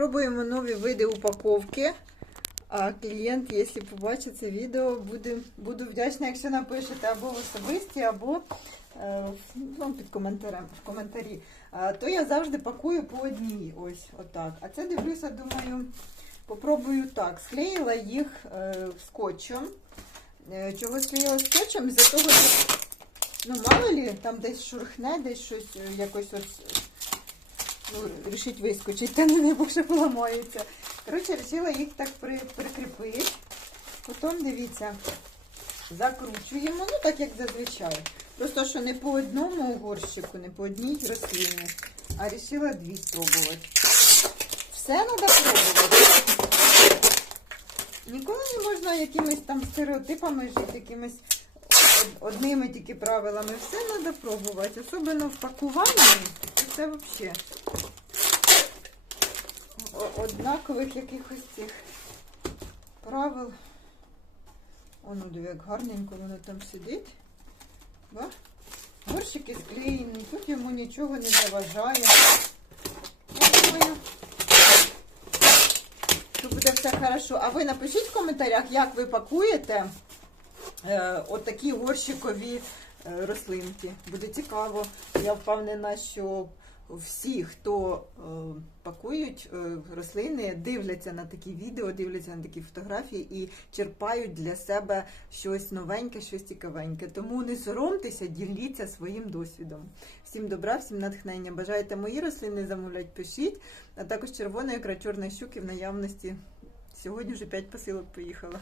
Пробуємо нові види упаковки. А клієнт, якщо побачить це відео, буде, буду вдячна, якщо напишете або в особисті, або е, ну, під коментарем, в коментарі. То я завжди пакую по одній. Ось отак. А це дивлюся, думаю, попробую так. Склеїла їх е, скотчем. Е, чого склеїла скотчем? З-за того, що ну, мало лі, там десь шурхне, десь щось якось ось ну, рішить вискочить, та не більше поламається. Коротше, вирішила їх так при, прикріпити. Потім, дивіться, закручуємо, ну так як зазвичай. Просто що не по одному горщику, не по одній рослині, а вирішила дві спробувати. Все треба пробувати. Ніколи не можна якимись там стереотипами жити, якимись одними тільки правилами. Все треба пробувати. Особливо в пакуванні. Це взагалі однакових якихось цих правил. Воно диви, як гарненько воно там сидить. Ба? Горщики склеєні, тут йому нічого не заважає. Я думаю, що буде все хорошо. А ви напишіть в коментарях, як ви пакуєте е, отакі горщикові рослинки. Буде цікаво. Я впевнена, що всі, хто е, пакують е, рослини, дивляться на такі відео, дивляться на такі фотографії і черпають для себе щось новеньке, щось цікавеньке. Тому не соромтеся, діліться своїм досвідом. Всім добра, всім натхнення. Бажаєте мої рослини замовлять, пишіть. А також червона ікра чорної щуки в наявності. Сьогодні вже 5 посилок поїхало.